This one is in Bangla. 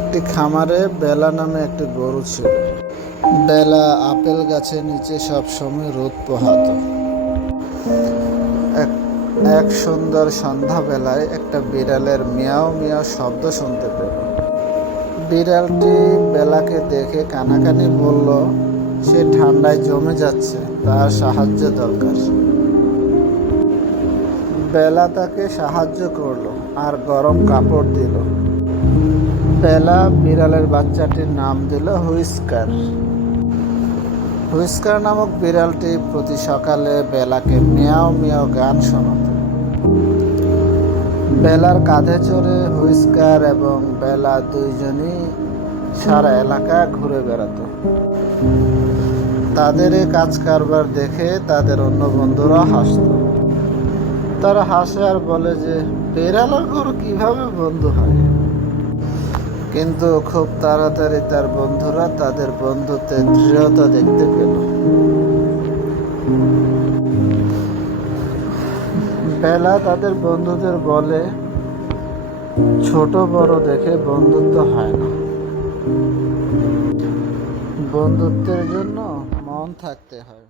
একটি খামারে বেলা নামে একটি গরু ছিল। বেলা আপেল গাছের নিচে সবসময় রোদ পোহাতো। এক এক সুন্দর সন্ধ্যাবেলায় একটা বিড়ালের মিয়াও মিয়াও শব্দ শুনতে পেল। বিড়ালটি বেলাকে দেখে কানাকানি বলল, সে ঠান্ডায় জমে যাচ্ছে, তার সাহায্য দরকার। বেলা তাকে সাহায্য করলো আর গরম কাপড় দিল। বেলা বিড়ালের বাচ্চাটির নাম দিল হুইস্কার। হুইস্কার নামক বিড়ালটি প্রতি সকালে বেলাকে মিয়াও মিয়াও গান শোনাত। বেলার কাঁধে চড়ে হুইস্কার এবং বেলা দুইজনই সারা এলাকা ঘুরে বেড়াতো। তাদের এই কাজ কারবার দেখে তাদের অন্য বন্ধুরা হাসত। তারা হাসে আর বলে যে বিড়াল আর গরু কিভাবে বন্ধু হয়। কিন্তু খুব তাড়াতাড়ি তার বন্ধুরা তাদের বন্ধুত্বের দৃঢ়তা দেখতে পেল। বেলা তাদের বন্ধুদের বলে, ছোট বড় দেখে বন্ধুত্ব হয় না, বন্ধুত্বের জন্য মন থাকতে হয়।